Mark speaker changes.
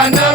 Speaker 1: I know.